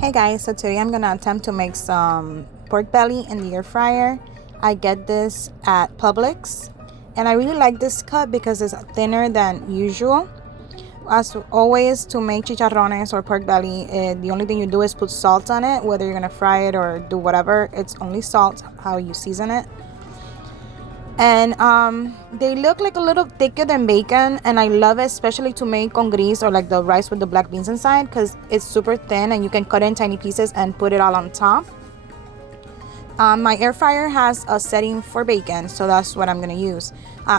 Hey guys, so today I'm gonna attempt to make some pork belly in the air fryer. I get this at Publix and I really like this cut because it's thinner than usual. As always, to make chicharrones or pork belly, the only thing you do is put salt on it, whether you're gonna fry it or do whatever. It's only salt, how you season it. And they look like a little thicker than bacon, and I love it, especially to make con gris or like the rice with the black beans inside, because it's super thin and you can cut it in tiny pieces and put it all on top. My air fryer has a setting for bacon, so that's what I'm gonna use.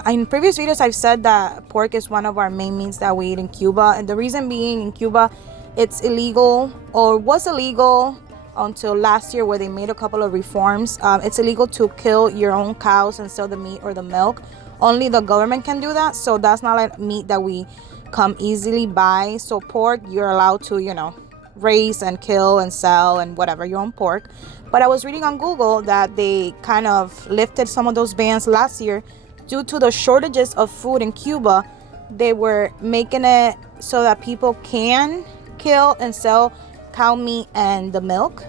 In previous videos I've said that pork is one of our main meats that we eat in Cuba, and the reason being, in Cuba it's illegal, or was illegal until last year, where they made a couple of reforms. It's illegal to kill your own cows and sell the meat or the milk. Only the government can do that, so that's not like meat that we come easily by. So pork, you're allowed to, raise and kill and sell and whatever, your own pork. But I was reading on Google that they kind of lifted some of those bans last year due to the shortages of food in Cuba. They were making it so that people can kill and sell cow meat and the milk.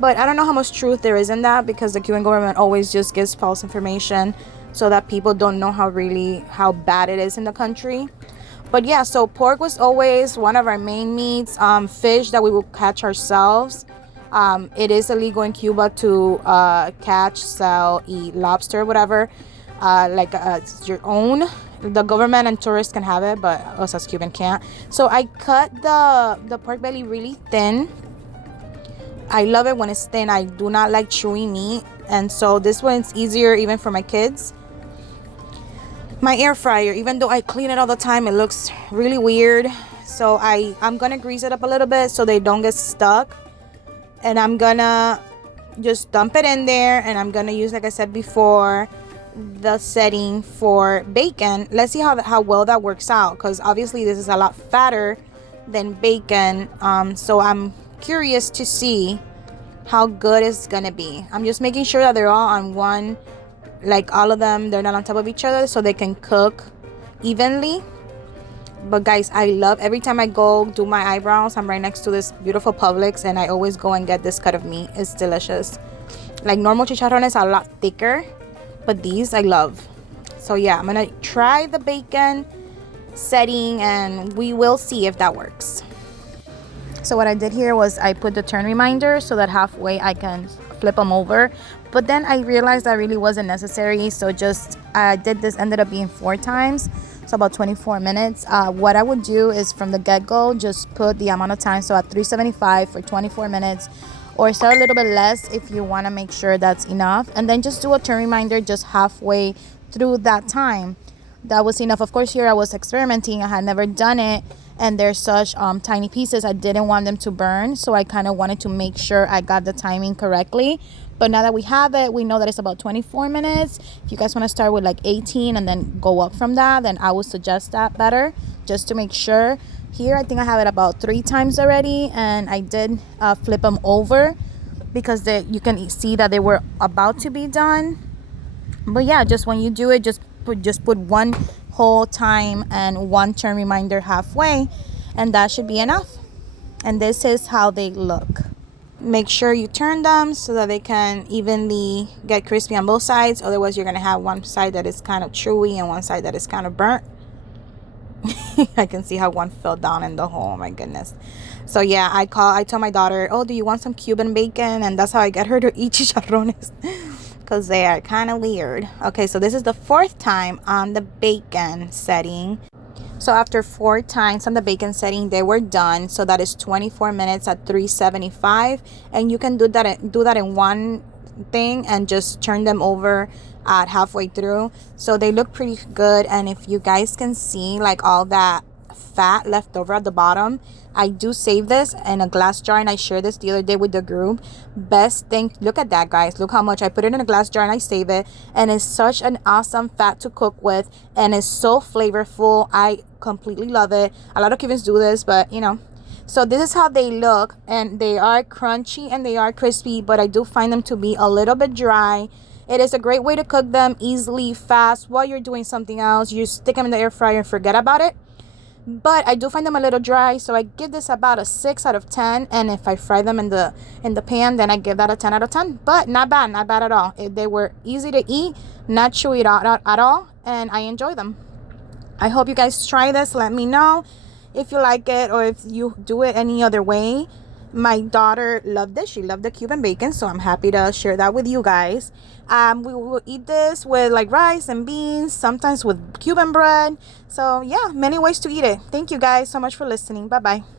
But I don't know how much truth there is in that, because the Cuban government always just gives false information so that people don't know how bad it is in the country. But yeah, so pork was always one of our main meats. Fish that we will catch ourselves. It is illegal in Cuba to catch, sell, eat lobster, whatever, it's your own. The government and tourists can have it, but us as Cuban can't. So I cut the pork belly really thin. I love it when it's thin. I do not like chewy meat, and so this one is easier even for my kids. My air fryer, even though I clean it all the time, it looks really weird. So I'm gonna grease it up a little bit so they don't get stuck, and I'm gonna just dump it in there, and I'm gonna use, like I said before, the setting for bacon. Let's see how well that works out, because obviously this is a lot fatter than bacon. So I'm curious to see how good it's gonna be. I'm just making sure that they're all on one, like all of them, they're not on top of each other, so they can cook evenly. But guys, I love, every time I go do my eyebrows, I'm right next to this beautiful Publix, and I always go and get this cut of meat. It's delicious. Like normal chicharrones are a lot thicker, but these I love. So yeah, I'm gonna try the bacon setting and we will see if that works. So what I did here was I put the turn reminder so that halfway I can flip them over, but then I realized that really wasn't necessary, so just ended up being 4 times, so about 24 minutes. What I would do is from the get-go just put the amount of time, so at 375 for 24 minutes, or start a little bit less if you want to make sure that's enough, and then just do a turn reminder just halfway through that time. That was enough. Of course, here I was experimenting. I had never done it, and they're such tiny pieces. I didn't want them to burn, so I kind of wanted to make sure I got the timing correctly. But now that we have it, we know that it's about 24 minutes. If you guys want to start with like 18 and then go up from that, then I would suggest that better, just to make sure. Here I think I have it about 3 times already, and I did flip them over because you can see that they were about to be done. But yeah, just when you do it, just put one whole time and 1 turn reminder halfway, and that should be enough. And this is how they look. Make sure you turn them so that they can evenly get crispy on both sides. Otherwise you're gonna have one side that is kind of chewy and one side that is kind of burnt. I can see how one fell down in the hole. My goodness. So yeah, I told my daughter, oh, do you want some Cuban bacon? And that's how I get her to eat chicharrones, because they are kind of weird. Okay, so this is the 4th time on the bacon setting. So after 4 times on the bacon setting, they were done. So that is 24 minutes at 375, and you can do that in one thing and just turn them over at halfway through. So they look pretty good, and if you guys can see like all that fat left over at the bottom, I do save this in a glass jar, and I shared this the other day with the group. Best thing, look at that, guys. Look how much I put it in a glass jar and I save it, and it's such an awesome fat to cook with, and it's so flavorful. I completely love it. A lot of Cubans do this, but so this is how they look, and they are crunchy and they are crispy, but I do find them to be a little bit dry. It is a great way to cook them easily, fast, while you're doing something else. You stick them in the air fryer and forget about it. but I do find them a little dry, so I give this about a 6 out of 10. And if I fry them in the pan, then I give that a 10 out of 10. But not bad at all. They were easy to eat, not chewy at all, and I enjoy them. I hope you guys try this. Let me know if you like it or if you do it any other way. My daughter loved it. She loved the Cuban bacon, so I'm happy to share that with you guys. We will eat this with like rice and beans, sometimes with Cuban bread. So yeah, many ways to eat it. Thank you guys so much for listening. Bye bye.